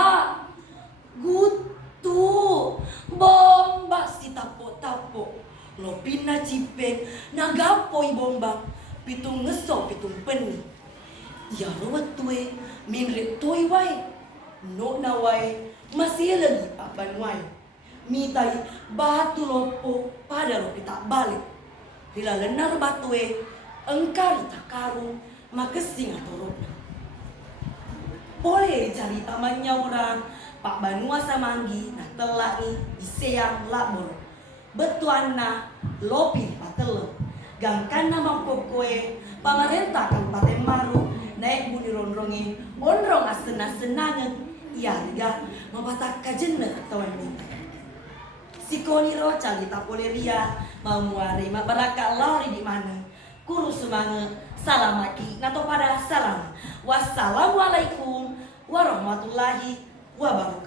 bomba gutu bomba si tapo-tapo lo pina cipeng nagapoi bomba pitung ngeso pitung peni ya rawat tue minre toi wai no na wai masih lagi apan wai mitai batu lopo pada lo pita balik lila lenar batue engkari takaru makesing atorona boleh cari tamannya orang Pak Banua Samanggi nah telak nih iseang labor betuana lopi patelo gangkan nama kokoe pamarentah Kabupaten Maru naik buni ronrongi onrong asena-senangan iya riga mabatak kajenet atau wanita sikoni roca lita poleria mamuari mabaraka lari di mana kurus semangat salamaki nato pada salam wassalamualaikum warahmatullahi wabarakatuh.